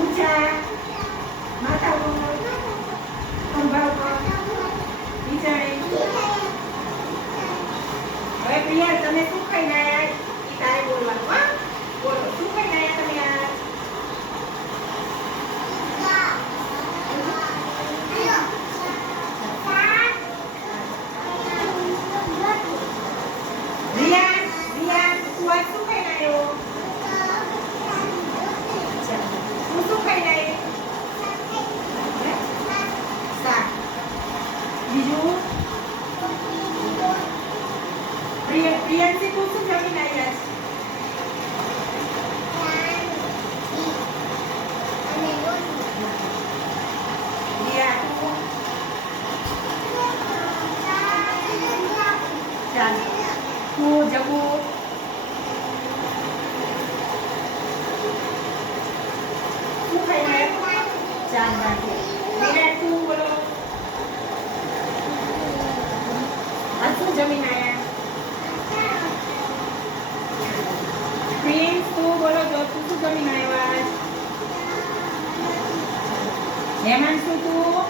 પૂજા માતાઓનો સંભાવ વિચારે હવે પ્રિયા તમે શું ખાઈ ప్రియాంశి కోసం జమీన్ అయ్యారు jago jangan jamin aja. શું શું જમીને આવ્યા? મહેમાન શું તું?